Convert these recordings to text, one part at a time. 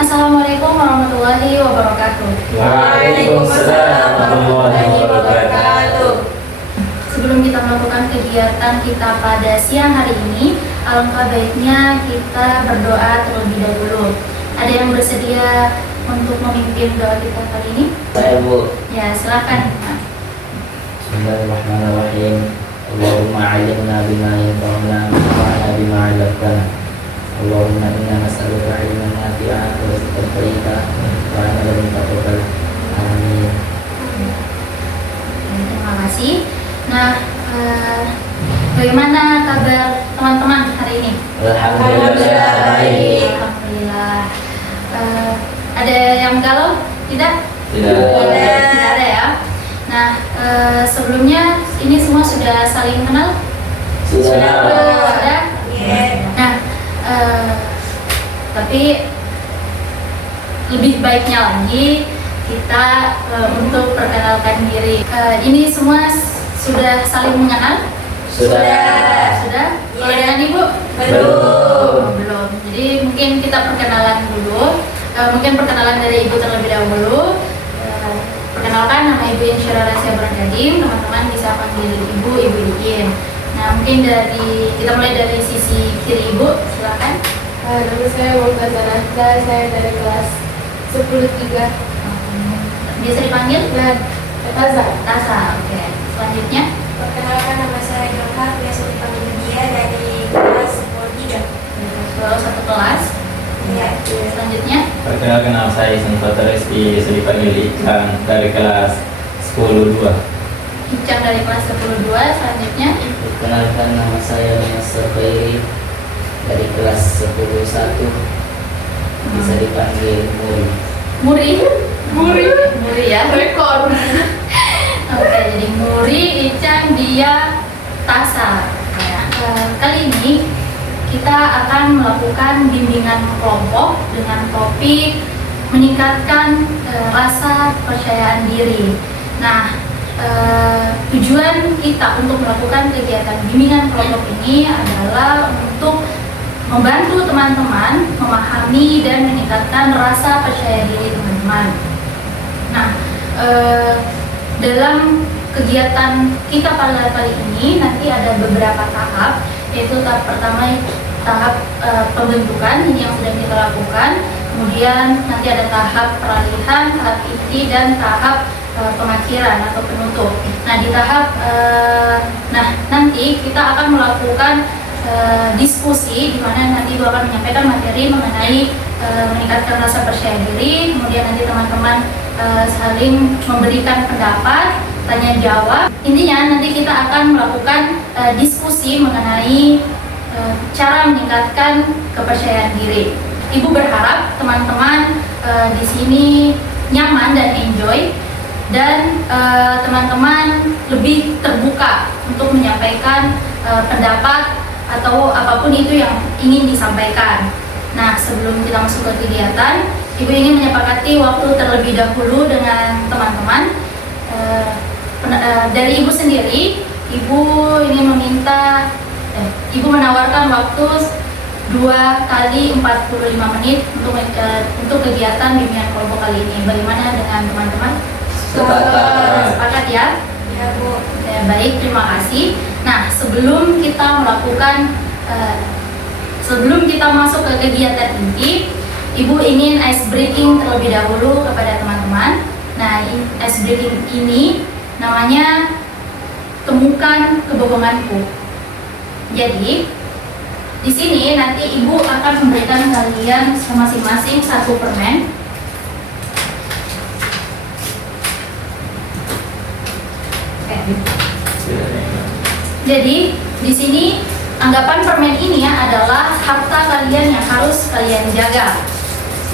Assalamualaikum warahmatullahi wabarakatuh. Waalaikumsalam warahmatullahi wabarakatuh. Sebelum kita melakukan kegiatan kita pada siang hari ini, alangkah baiknya kita berdoa terlebih dahulu. Ada yang bersedia untuk memimpin doa kita kali ini? Saya Bu. Ya, silakan. Bismillahirrahmanirrahim. Allahumma 'allimna bima yanfa'una wanfa'na bima 'allamtana. Allahumma inna nas'aluka 'ilman nafi'an wa rizqan thayyiban wa 'amalan mutaqabbal. Amin. Terima kasih. Nah, bagaimana kabar teman-teman hari ini? Alhamdulillah baik. Alhamdulillah. Ada yang galau? Tidak? Tidak. Tidak ada ya. Nah, sebelumnya ini semua sudah saling kenal? Sudah. Sudah? Nah, tapi lebih baiknya lagi kita untuk perkenalkan diri. Ini semua sudah saling mengenal? Sudah. Sudah? Kalau dengan Ibu? Belum. Jadi mungkin kita perkenalan dulu. Mungkin perkenalan dari Ibu terlebih dahulu. Perkenalkan, nama Ibu Insyirah Rasya Berkadim. Teman-teman bisa panggil Ibu Iin. Nah, mungkin kita mulai dari sisi kiri Ibu, silakan. Nama saya Mumtazah Nazda, saya dari kelas 10-3. Bisa dipanggil? Dan Tasa. Oke. Selanjutnya, perkenalkan, nama saya Johan, biasa dipanggil dia, dari kelas 10-3. kalau satu kelas. Iya. Selanjutnya, Perkenalkan, nama saya Ihsan Fathur Rizky, biasa dipanggil Ican, dari kelas 10-2. Icang dari kelas 10-2. Selanjutnya, Perkenalkan, nama saya Nasr Khairi dari kelas 10-1. Bisa dipanggil Muri. Muri ya. Rekor. Oke, jadi Muri, Icang, dia, Tasa. Ya. Kali ini kita akan melakukan bimbingan kelompok dengan topik meningkatkan rasa kepercayaan diri. Nah, tujuan kita untuk melakukan kegiatan bimbingan kelompok ini adalah untuk membantu teman-teman memahami dan meningkatkan rasa percaya diri teman-teman. Nah, dalam kegiatan kita pada kali ini nanti ada beberapa tahap, yaitu tahap pertama tahap pembentukan ini yang sedang kita lakukan, kemudian nanti ada tahap peralihan, tahap inti, dan tahap pengakhiran atau penutup. Nah, di tahap nanti kita akan melakukan diskusi, di mana nanti Ibu akan menyampaikan materi mengenai meningkatkan rasa percaya diri, kemudian nanti teman-teman saling memberikan pendapat, tanya jawab. Intinya nanti kita akan melakukan diskusi mengenai cara meningkatkan kepercayaan diri. Ibu berharap teman-teman di sini nyaman dan enjoy, dan teman-teman lebih terbuka untuk menyampaikan pendapat atau apapun itu yang ingin disampaikan. Nah, sebelum kita masuk ke kegiatan, Ibu ingin menyepakati waktu terlebih dahulu dengan teman-teman. Dari Ibu sendiri, Ibu ingin meminta, Ibu menawarkan waktu 2 kali 45 menit untuk kegiatan bimbingan kelompok kali ini. Bagaimana dengan teman-teman? Sepakat ya? Ya, Bu. Ya, baik, terima kasih. Nah, sebelum kita masuk ke kegiatan inti, Ibu ingin ice breaking terlebih dahulu kepada teman-teman. Nah, ice breaking ini namanya temukan kebohonganku. Jadi, di sini nanti Ibu akan memberikan kalian masing-masing 1 permen. Jadi di sini anggapan permen ini adalah harta kalian yang harus kalian jaga.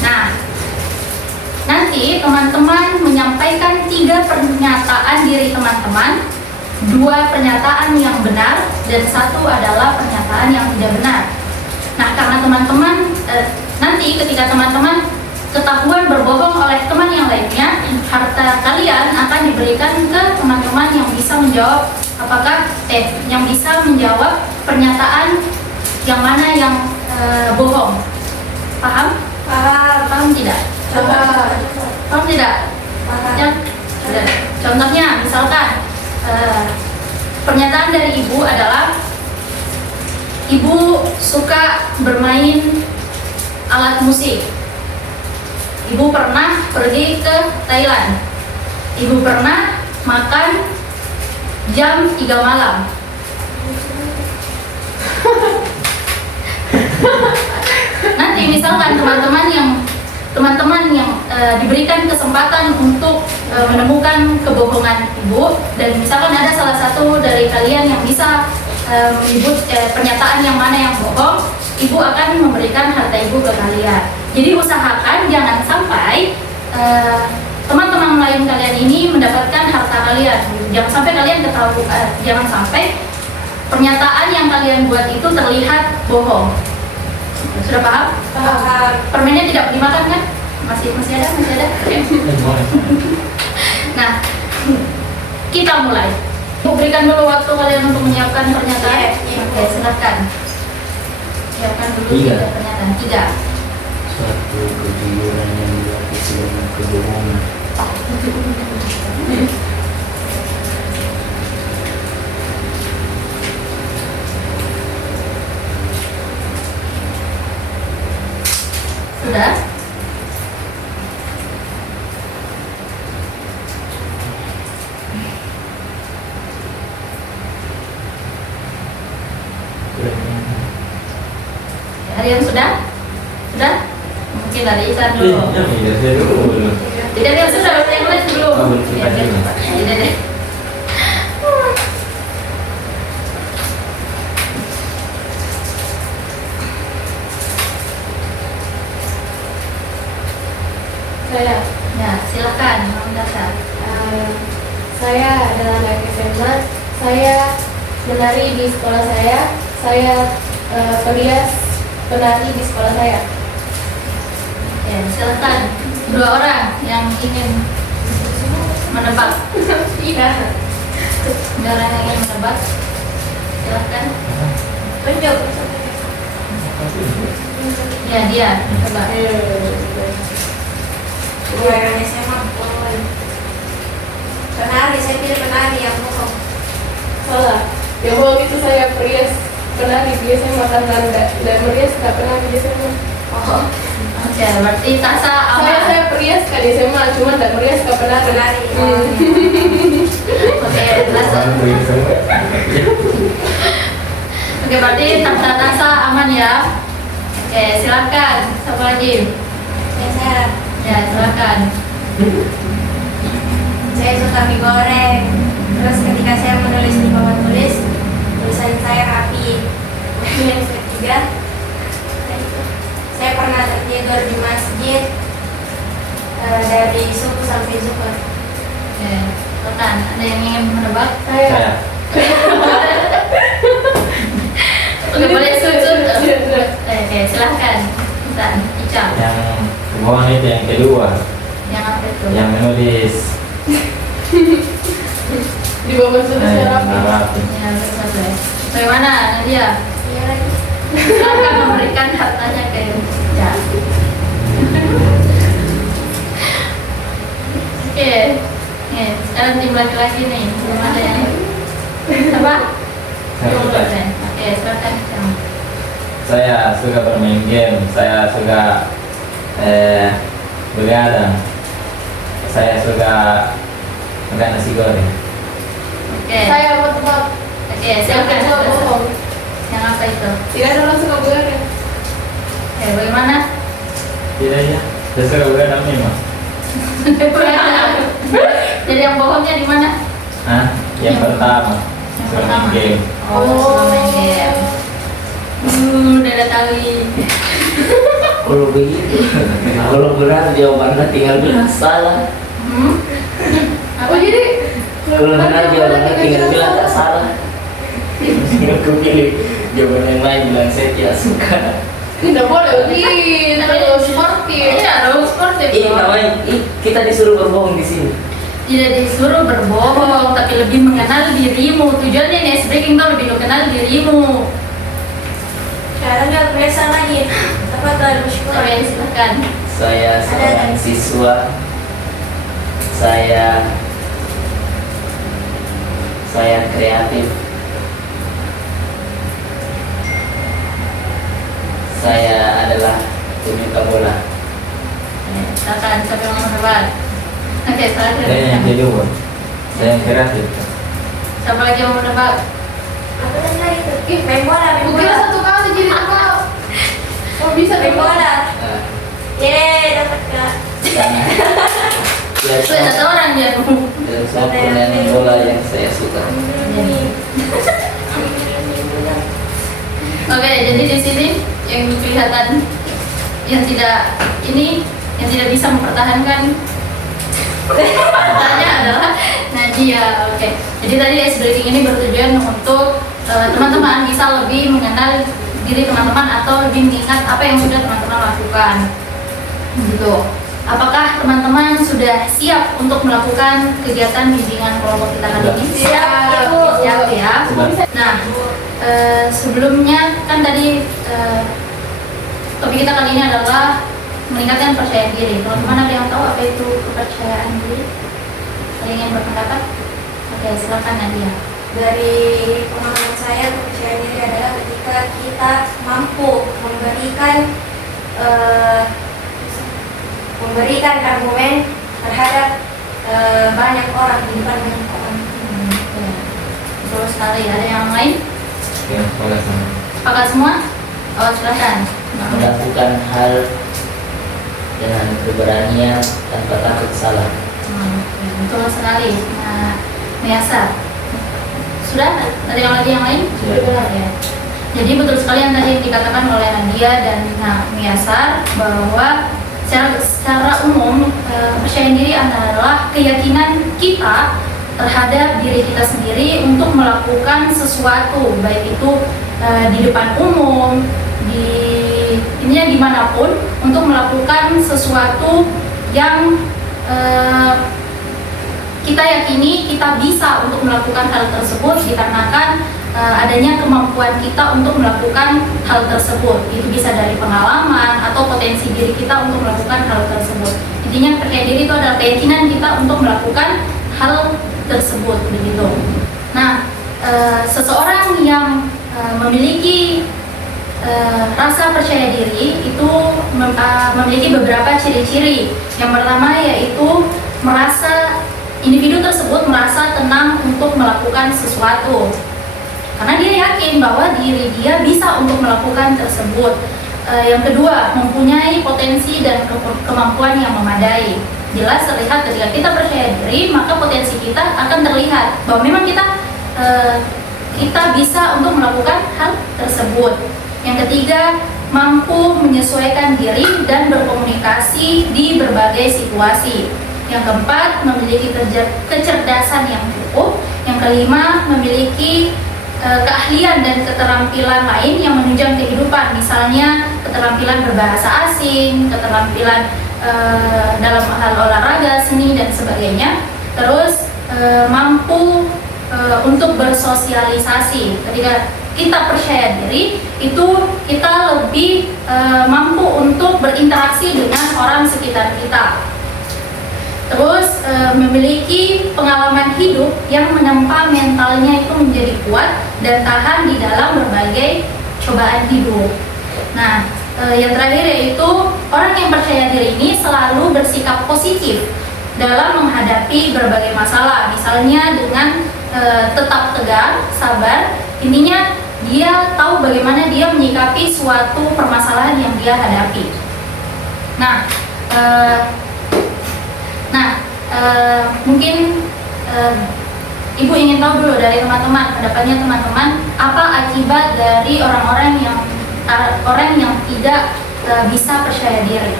Nah, nanti teman-teman menyampaikan 3 pernyataan diri teman-teman, 2 pernyataan yang benar dan 1 adalah pernyataan yang tidak benar. Nah, karena teman-teman nanti ketika teman-teman ketahuan berbohong oleh teman yang lainnya, harta kalian akan diberikan ke teman-teman yang bisa menjawab yang bisa menjawab pernyataan yang mana yang bohong. Paham? Paham. Paham tidak? Paham tidak? Ya, sudah. Contohnya, misalkan pernyataan dari ibu adalah ibu suka bermain alat musik. Ibu pernah pergi ke Thailand. Ibu pernah makan jam 3 malam. Nanti misalkan teman-teman yang diberikan kesempatan untuk menemukan kebohongan ibu, dan misalkan ada salah satu dari kalian yang bisa menyebut pernyataan yang mana yang bohong, ibu akan memberikan harta ibu ke kalian. Jadi usahakan jangan sampai teman-teman lain kalian ini mendapatkan harta kalian. Jangan sampai kalian ketahuan, jangan sampai pernyataan yang kalian buat itu terlihat bohong. Sudah paham? Paham. Permennya tidak dimakan kan? Masih ada? Oke. Nah, kita mulai. Berikan dulu waktu kalian untuk menyiapkan pernyataan. Oke, silakan. Siapkan dulu 3 pernyataan. 3. Suatu kejujuran yang dilapisi dengan kebohongan. Sudah? Ada yang sudah? Sudah? Mungkin dari Isan dulu. Tidak, yang sudah, yang lain belum. Oh, belum. Ya, tidak deh. Saya, Ya, silakan, Mam Dasar. saya adalah anak SMA. Saya menari di sekolah saya. Saya perias penari di sekolah saya. Ya, silakan. 2 orang yang ingin menebak. Iya. 2 orang yang ingin menebak. Silakan. Tunjuk. Ya, dia. Coba. Bukan SMA. Penari, saya pilih penari yang bohong. Salah. Yang bohong itu saya perias penari, biasanya makan nanda. Dan perias nggak pernah di SMA. Oh. Oke, berarti Tasa aman. Saya perias kan di SMA, cuma nggak perias nggak pernah penari. Oke, Tasa. Oke, berarti Tasa aman ya. Oke, silakan. Siapa lagi? Saya Ya, silakan. suka mie goreng. Terus ketika saya menulis di papan tulis, tulisan saya rapi. Yang ketiga, saya pernah tertidur di masjid dari subuh sampai zuhur. Oke, silakan. Ada yang ingin menebak? Saya. Oke, boleh sujud. Oke, silakan. Dan Ica. Yang kebohongan itu yang kedua, Yang apa itu? yang menulis. Di papan tulisnya rapi. Rapi. Ya, betul. Bagaimana, Nadia? Iya lagi. Silakan memberikan hartanya ke ya. Oke. Nih, sekarang tim laki-laki nih. Belum ada yang apa? Belum ada. Oke, silakan. Saya suka bermain game. Saya suka begadang. Saya suka makan nasi goreng. Oke. Saya mau tebak. Oke, Yang silakan. kedua bohong. Yang apa itu? Tidak ada orang suka begadang. Oke, bagaimana? Tidak ya. Saya suka begadang memang. Jadi yang bohongnya di mana? Hah? Yang pertama. Yang Suka main pertama. game. Oh, suka main game. Udah tahu. Kalau begitu, kalau benar jawabannya tinggal bilang salah. Apa? Oh jadi Kalau benar jawabannya tinggal bilang tak salah. Aku pilih jawaban yang lain bilang saya tidak suka. tidak boleh terlalu sportif. Iya, harus sportif. Ih, namanya kita disuruh berbohong di sini. Tidak disuruh berbohong, tapi lebih mengenal dirimu. Tujuannya nih breaking tuh lebih mengenal dirimu. Sekarang nggak biasa lagi. Apa tuh bersyukur? Oke, silakan. Saya seorang siswa. Saya kreatif. Saya adalah penyuka bola. Silakan, siapa yang mau menebak? Oke, Saya yang silakan. kedua. Saya yang kreatif. Siapa lagi yang mau menebak? Apa tadi itu? Main bola, main Kukira bola. satu kali jadi apa? Oh bisa Main bola. Nah, Yeay, dapat Kak. karena ya, Itu ada satu orang dia. dan semua permainan bola yang saya suka. Oke, jadi di sini yang kelihatan yang tidak bisa mempertahankan katanya adalah Nadia. Oke, jadi tadi ice breaking ini bertujuan untuk teman-teman bisa lebih mengenal diri teman-teman atau lebih mengingat apa yang sudah teman-teman lakukan. Gitu. Apakah teman-teman sudah siap untuk melakukan kegiatan bimbingan kelompok kita kali ini? Siap. Siap ya. Nah, sebelumnya kan tadi topik kita kali ini adalah meningkatkan percaya diri. Teman-teman ada yang tahu apa itu kepercayaan diri? Ada yang ingin berpendapat? Oke, silakan Nadia. Dari pengalaman saya, kepercayaan diri adalah ketika kita mampu memberikan argumen terhadap banyak orang, di depan banyak orang. Oke. Betul sekali. Ada yang lain? Ya, sekolah sama. Sepakat semua? Oh, silakan. Melakukan hal dengan keberanian tanpa takut salah. Betul sekali. Nah, biasa. Sudah? Ada yang lagi yang lain? Sudah. Ya. Jadi betul sekali yang tadi dikatakan oleh Nadia dan Miasar bahwa secara umum kepercayaan diri adalah keyakinan kita terhadap diri kita sendiri untuk melakukan sesuatu, baik itu di depan umum, intinya dimanapun, untuk melakukan sesuatu yang kita yakini kita bisa untuk melakukan hal tersebut dikarenakan adanya kemampuan kita untuk melakukan hal tersebut. Itu bisa dari pengalaman atau potensi diri kita untuk melakukan hal tersebut. Intinya percaya diri itu adalah keyakinan kita untuk melakukan hal tersebut, begitu. Nah, seseorang yang memiliki rasa percaya diri itu memiliki beberapa ciri-ciri. Yang pertama yaitu individu tersebut merasa tenang untuk melakukan sesuatu karena dia yakin bahwa diri dia bisa untuk melakukan tersebut. Yang kedua, mempunyai potensi dan kemampuan yang memadai. Jelas terlihat ketika kita percaya diri, maka potensi kita akan terlihat bahwa memang kita bisa untuk melakukan hal tersebut. Yang ketiga, mampu menyesuaikan diri dan berkomunikasi di berbagai situasi. Yang keempat, memiliki kecerdasan yang cukup. Yang kelima, memiliki keahlian dan keterampilan lain yang menunjang kehidupan, misalnya keterampilan berbahasa asing, keterampilan dalam hal olahraga, seni dan sebagainya. Terus mampu untuk bersosialisasi. Ketika kita percaya diri, itu kita lebih mampu untuk berinteraksi dengan orang sekitar kita. Terus memiliki pengalaman hidup yang menempa mentalnya itu menjadi kuat dan tahan di dalam berbagai cobaan hidup. Nah, yang terakhir yaitu orang yang percaya diri ini selalu bersikap positif dalam menghadapi berbagai masalah. Misalnya dengan tetap tegar, sabar. Intinya dia tahu bagaimana dia menyikapi suatu permasalahan yang dia hadapi. Mungkin Ibu ingin tahu dulu dari teman-teman, pendapatnya teman-teman, apa akibat dari orang yang tidak bisa percaya diri.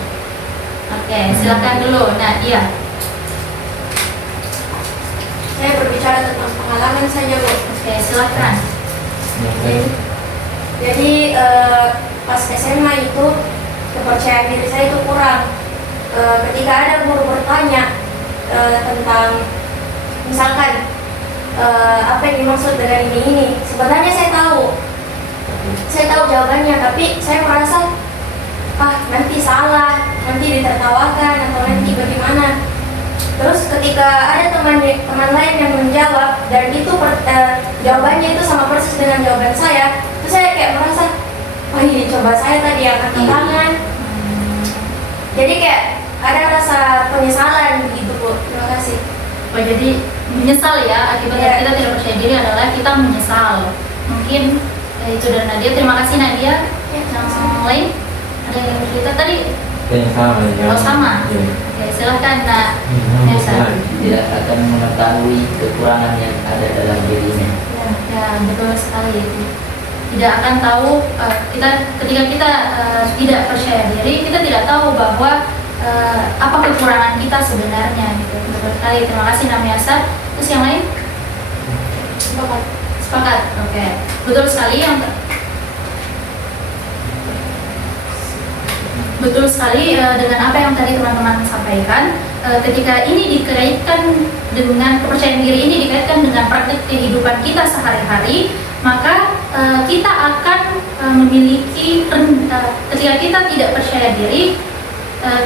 Oke, silakan dulu. Nah, iya. Saya berbicara tentang pengalaman saja, Bu. Oke, silakan. Jadi pas SMA itu kepercayaan diri saya itu kurang. Ketika ada guru bertanya tentang misalkan apa yang dimaksud dengan ini, sebenarnya saya tahu jawabannya, tapi saya merasa nanti salah, nanti ditertawakan atau nanti bagaimana. Terus ketika ada teman lain yang menjawab dan itu jawabannya itu sama persis dengan jawaban saya, terus saya kayak merasa, wah ini coba saya tadi yang angkat tangan. Jadi kayak ada rasa penyesalan gitu Bu. Terima kasih. Oh, jadi menyesal ya, akibat Iya. kita tidak percaya diri adalah kita menyesal. Mungkin itu dari Nadia. Terima kasih Nadia. Yang lain ada yang bercerita tadi? Yang sama ya. Oh, sama. Iya. Oke, silahkan Nak. Biasa. Tidak akan mengetahui kekurangan yang ada dalam dirinya. Ya, betul sekali. Tidak akan tahu ketika kita tidak percaya diri, kita tidak tahu bahwa apa kekurangan kita sebenarnya gitu. Betul sekali. Terima kasih Namiasa. Terus yang lain? Sepakat. Oke. Betul sekali betul sekali dengan apa yang tadi teman-teman sampaikan. Ketika ini dikaitkan dengan kepercayaan diri, ini dikaitkan dengan praktik kehidupan kita sehari-hari, maka kita akan memiliki ketika kita tidak percaya diri,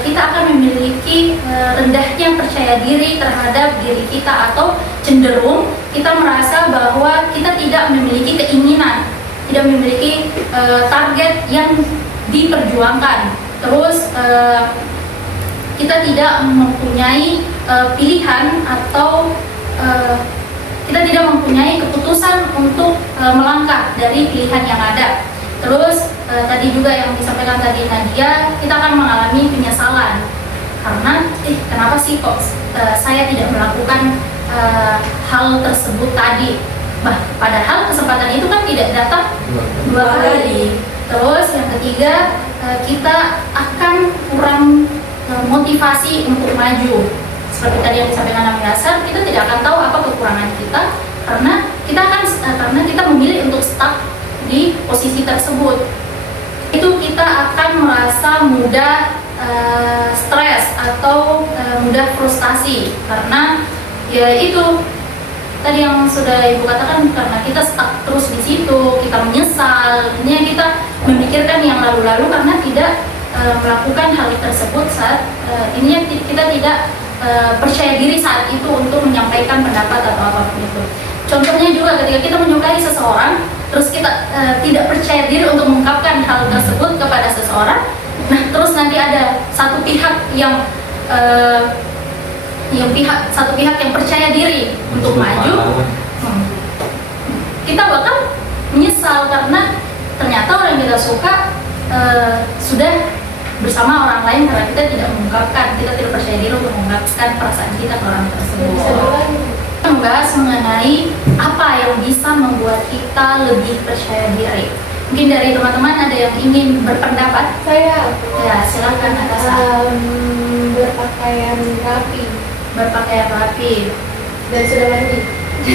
kita akan memiliki rendahnya percaya diri terhadap diri kita, atau cenderung kita merasa bahwa kita tidak memiliki keinginan, tidak memiliki target yang diperjuangkan. Terus kita tidak mempunyai pilihan, atau kita tidak mempunyai keputusan untuk melangkah dari pilihan yang ada. Terus tadi juga yang disampaikan tadi Nadia, kita akan mengalami penyesalan karena kenapa sih kok saya tidak melakukan hal tersebut tadi. Padahal kesempatan itu kan tidak datang dua kali. Terus yang ketiga, kita akan kurang motivasi untuk maju. Seperti tadi yang disampaikan Namiasa, kita tidak akan tahu apa kekurangan kita karena kita memilih untuk stuck di posisi tersebut. Itu kita akan merasa mudah stres atau mudah frustasi karena ya itu tadi yang sudah Ibu katakan, karena kita stuck terus di situ, kita menyesal, intinya kita memikirkan yang lalu-lalu karena tidak melakukan hal tersebut saat intinya kita tidak percaya diri saat itu untuk menyampaikan pendapat atau apapun itu. Contohnya juga ketika kita menyukai seseorang, terus kita tidak percaya diri untuk mengungkapkan hal tersebut kepada seseorang, nah terus nanti ada satu pihak yang percaya diri untuk maju, kita bakal menyesal karena ternyata orang yang kita suka sudah bersama orang lain karena kita tidak mengungkapkan, kita tidak percaya diri untuk mengungkapkan perasaan kita ke orang tersebut. Kita membahas mengenai apa yang bisa membuat kita lebih percaya diri. Mungkin dari teman-teman ada yang ingin berpendapat? Saya Ya, silakan Natasha. berpakaian rapi Berpakaian rapi dan sudah mandi.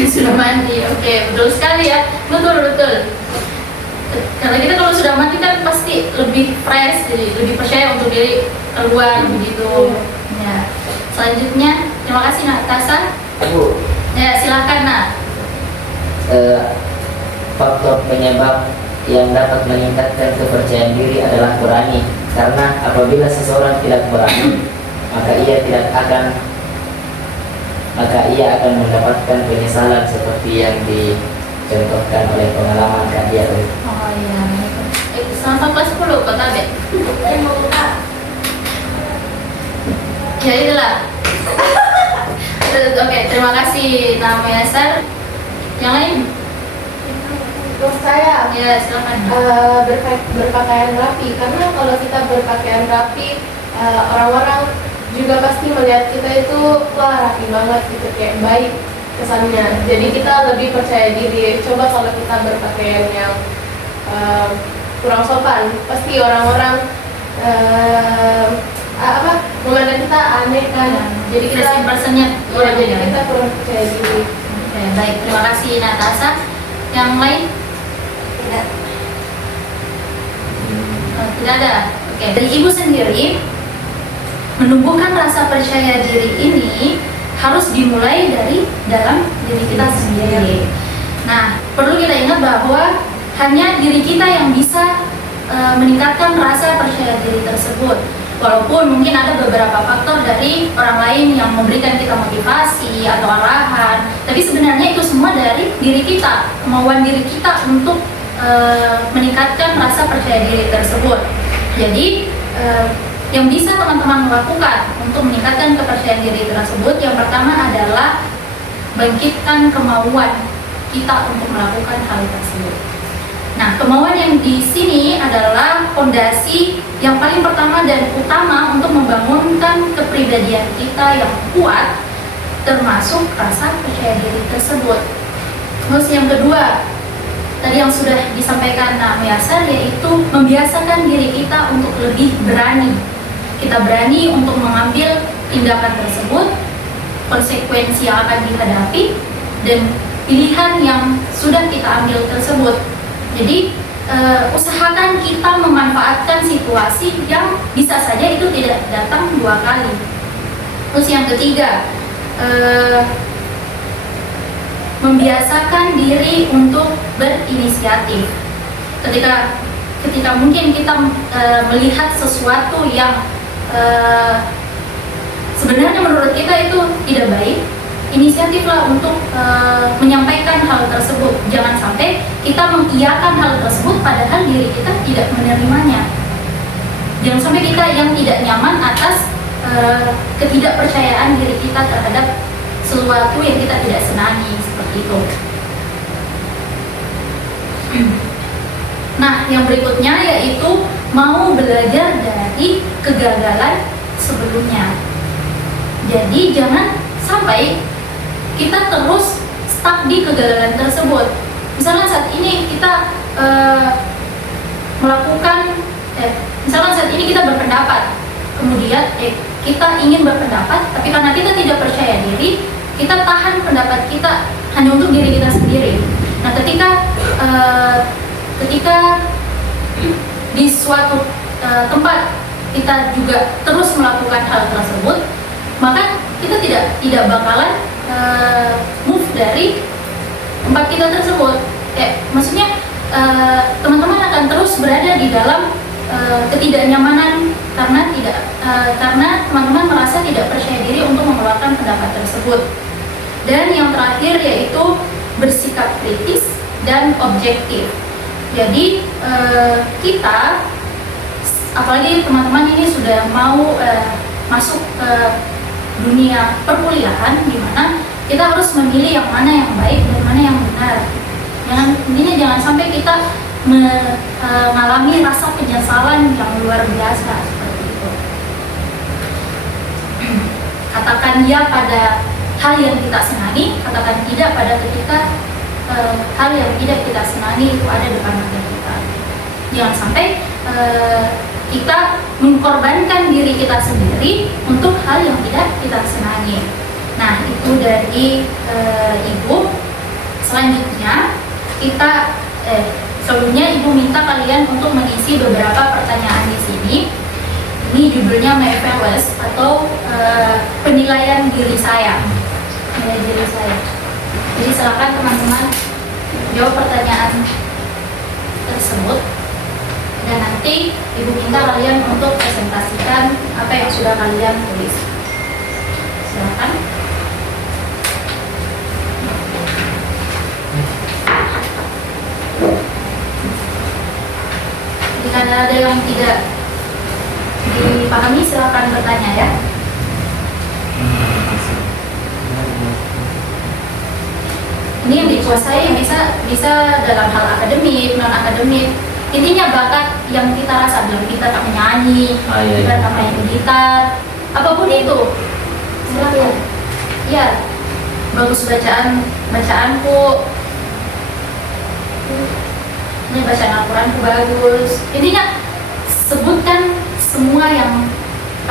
sudah mandi. Oke, betul sekali ya. Betul. Karena kita kalau sudah mandi kan pasti lebih fresh, jadi lebih percaya untuk diri keluar begitu. Ya. Selanjutnya, terima kasih Natasha. Bu, Ya, silakan Nak. faktor penyebab yang dapat meningkatkan kepercayaan diri adalah berani. Karena apabila seseorang tidak berani, maka ia akan mendapatkan penyesalan seperti yang dicontohkan oleh pengalaman Kak Dia. Oh iya. Sampai kelas 10 kok tadi. Saya mau buka. Ya itulah. Oke, terima kasih Namiasa. Yang lain? Terus saya Ya, silakan. berpakaian rapi, karena kalau kita berpakaian rapi, orang-orang juga pasti melihat kita itu wah rapi banget gitu, kayak baik kesannya. Jadi kita lebih percaya diri. Coba kalau kita berpakaian yang kurang sopan, pasti orang-orang memandang kita aneh kan. Jadi kita First impression-nya kurang jadi ya. kita kurang percaya diri. Oke, baik. Terima kasih Natasha. Yang lain? Tidak. Tidak ada. Oke, dari Ibu sendiri, menumbuhkan rasa percaya diri ini harus dimulai dari dalam diri kita sendiri. Nah, perlu kita ingat bahwa hanya diri kita yang bisa meningkatkan rasa percaya diri tersebut. Walaupun mungkin ada beberapa faktor dari orang lain yang memberikan kita motivasi atau arahan, tapi sebenarnya itu semua dari diri kita, kemauan diri kita untuk meningkatkan rasa percaya diri tersebut. Jadi yang bisa teman-teman lakukan untuk meningkatkan kepercayaan diri tersebut, yang pertama adalah bangkitkan kemauan kita untuk melakukan hal tersebut. Nah, kemauan yang di sini adalah fondasi yang paling pertama dan utama untuk membangunkan kepribadian kita yang kuat, termasuk rasa percaya diri tersebut. Terus yang kedua, tadi yang sudah disampaikan Nak Meyasar, yaitu membiasakan diri kita untuk lebih berani. Kita berani untuk mengambil tindakan tersebut, konsekuensi yang akan dihadapi, dan pilihan yang sudah kita ambil tersebut. Jadi usahakan kita memanfaatkan situasi yang bisa saja itu tidak datang dua kali. Terus yang ketiga, membiasakan diri untuk berinisiatif. Ketika mungkin kita melihat sesuatu yang sebenarnya menurut kita itu tidak baik, inisiatiflah untuk menyampaikan hal tersebut. Jangan sampai kita mengiyakan hal tersebut padahal diri kita tidak menerimanya. Jangan sampai kita yang tidak nyaman atas ketidakpercayaan diri kita terhadap sesuatu yang kita tidak senangi, seperti itu. Nah, yang berikutnya yaitu mau belajar dari kegagalan sebelumnya. Jadi jangan sampai kita terus stuck di kegagalan tersebut. Misalnya saat ini kita misalnya saat ini kita berpendapat, kemudian kita ingin berpendapat, tapi karena kita tidak percaya diri, kita tahan pendapat kita hanya untuk diri kita sendiri. Nah, ketika di suatu tempat kita juga terus melakukan hal tersebut, maka kita tidak bakalan move dari tempat kita tersebut. Maksudnya teman-teman akan terus berada di dalam ketidaknyamanan karena teman-teman merasa tidak percaya diri untuk mengeluarkan pendapat tersebut. Dan yang terakhir yaitu bersikap kritis dan objektif. Jadi kita, apalagi teman-teman ini sudah mau masuk ke dunia perkuliahan, di mana kita harus memilih yang mana yang baik dan mana yang benar. Intinya jangan sampai kita mengalami rasa penyesalan yang luar biasa seperti itu. Katakan ya pada hal yang kita senangi, katakan tidak pada ketika hal yang tidak kita senangi itu ada depan mata kita. Jangan sampai kita mengorbankan diri kita sendiri untuk hal yang tidak kita senangi. Nah, itu dari Ibu. Selanjutnya sebelumnya Ibu minta kalian untuk mengisi beberapa pertanyaan di sini. Ini judulnya MyFLS atau penilaian diri saya. Penilaian diri saya. Jadi silakan teman-teman jawab pertanyaan tersebut. Dan nanti Ibu minta kalian untuk presentasikan apa yang sudah kalian tulis. Silakan. Jika ada yang tidak dipahami, silakan bertanya ya. Ini yang dikuasai bisa dalam hal akademik, non akademik. Intinya bakat yang kita rasa, belum kita tak menyanyi, kita tak main gitar, apapun itu, silakan. Ya, bagus bacaanku, ini bacaan Al-Quranku bagus. Intinya sebutkan semua yang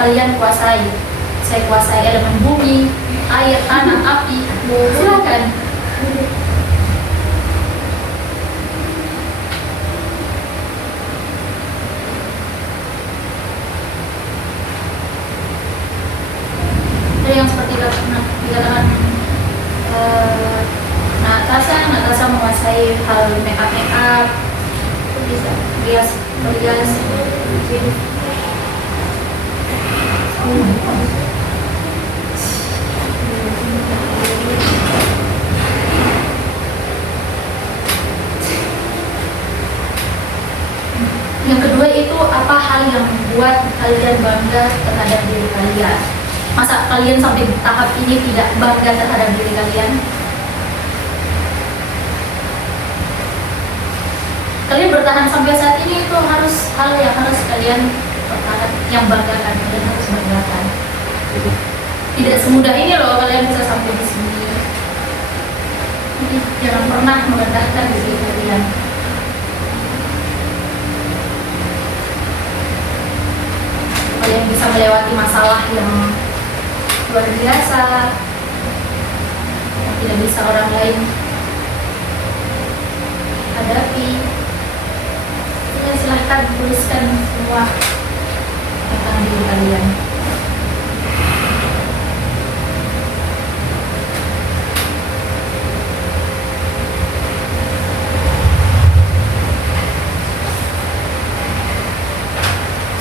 kalian kuasai. Saya kuasai elemen bumi, air, tanah, api. Silakan. Jadi yang seperti dikatakan Natasha menguasai hal make up, bisa rias. kalian. Masa kalian sampai tahap ini tidak bangga terhadap diri kalian? Kalian bertahan sampai saat ini itu harus hal yang harus kalian pertahan, yang banggakan, kalian harus banggakan. Tidak semudah ini loh kalian bisa sampai di sini. Jadi jangan pernah merendahkan diri kalian. Kalian bisa melewati masalah yang luar biasa, yang tidak bisa orang lain hadapi. Ya, silahkan tuliskan semua tentang diri kalian.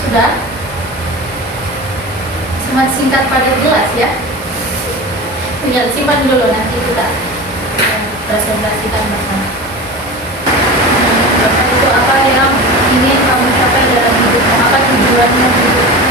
Sudah? Sangat singkat padat jelas ya. Tinggal simpan dulu, nanti kita presentasikan bersama. Bapak itu apa yang ingin kamu capai dalam hidupmu? Apa tujuanmu hidup?